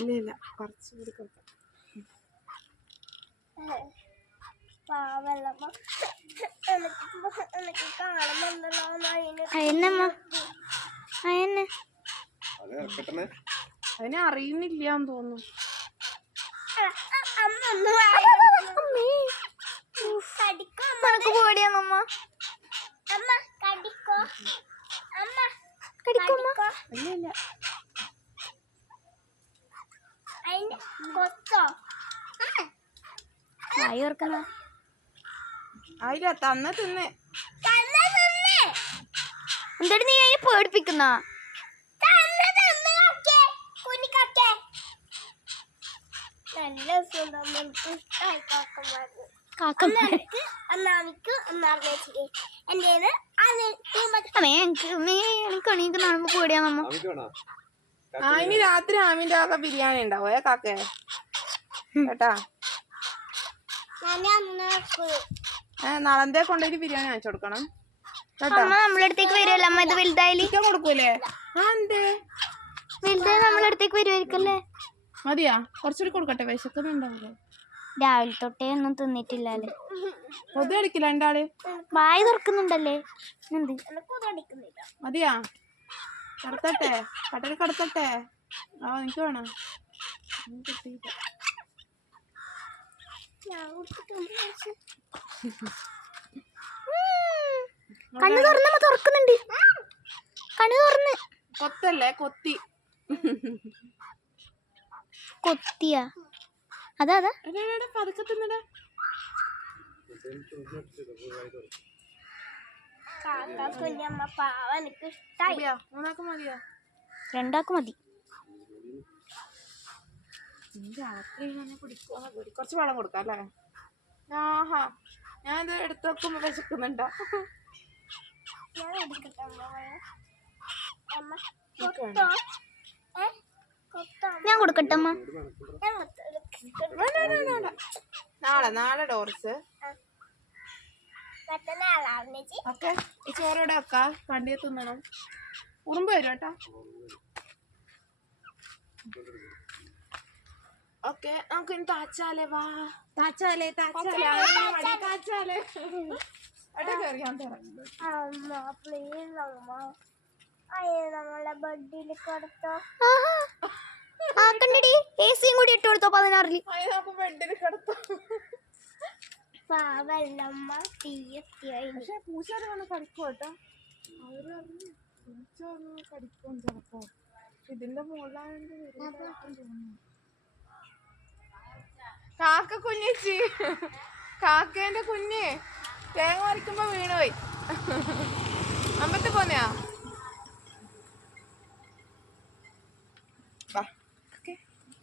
ഇല്ല കുറച്ചുകൂടി കൊടുക്കാം. അതിനെ അറിയുന്നില്ലാന്ന് തോന്നുന്നു. ആയില്ല തന്ന തിന്നേ. എന്നിട്ട് നീ അതിനെ പേടിപ്പിക്കുന്ന ഇനി രാത്രി ആമിന്റെ ഒക്കെ ബിരിയാണി ഉണ്ടാവോ കാക്കേ കേട്ടാ. നാളെ കൊണ്ടുപോയി ബിരിയാണി വാങ്ങിച്ചു കൊടുക്കണം കേട്ടോ. നമ്മളെ അടുത്തേക്ക് വരുമല്ലോ അമ്മ. ഇത് വലുതായാലും ചിക്കൻ കൊടുക്കൂലേ? വലുതായി നമ്മളെ അടുത്തേക്ക് വരുമായിരിക്കല്ലേ? മതിയാ കുറച്ചുകൂടി കൊടുക്കട്ടെ, വിശക്കുന്നുണ്ടാവില്ലേ? രാവിലെ തൊട്ടേ ഒന്നും തിന്നിട്ടില്ലല്ലേ. കൊതു കടിക്കില്ല രണ്ടാള്. വായ തുറക്കുന്നുണ്ടല്ലേ? മതിയാ കടത്തട്ടെ, കടൽ കടത്തട്ടെ. എനിക്ക് വേണം. കണ്ണു തുറക്കുന്നുണ്ട്. കണ്ണു തുറന്ന്. കൊത്തല്ലേ? കൊത്തിയാ? അതാ പതുക്കെ തിന്നടാ. രണ്ടാക്ക് മതി. കുറച്ച് വെള്ളം കൊടുക്കാം അല്ലേ? ആഹാ ഞാനിത് എടുത്ത് വെക്കുമ്പോ വിശക്കുന്നുണ്ടോ? ഞാൻ കൊടുക്കട്ടെ അമ്മ. നാളെ ഡോർസ് ഓക്കെ. ഈ ചോറോടെ വെക്കാം. കണ്ടിയെ തിന്നണം. ഉറുമ്പ് വരും കേട്ടാ. ഓക്കെ നമുക്ക് ഇനി താച്ചാലേ. വാ താച്ചാലേ. ഏസിയും കൂടി ഇട്ട് കൊടുത്തോ 16-ല്. ബെഡിൽ കിടത്തോ. പക്ഷെ പൂച്ചാരി വന്ന് കടിക്കും കേട്ടോ. പൂച്ച വന്ന് കടിക്കും ചിലപ്പോ. ഇതിന്റെ മുകളിലായോണ്ട് കാക്ക കുഞ്ഞേച്ചി. കാക്കേന്റെ കുഞ്ഞ് തേങ്ങ വരയ്ക്കുമ്പോ വീണുപോയി. അമ്പത്തി പോന്നെയാ.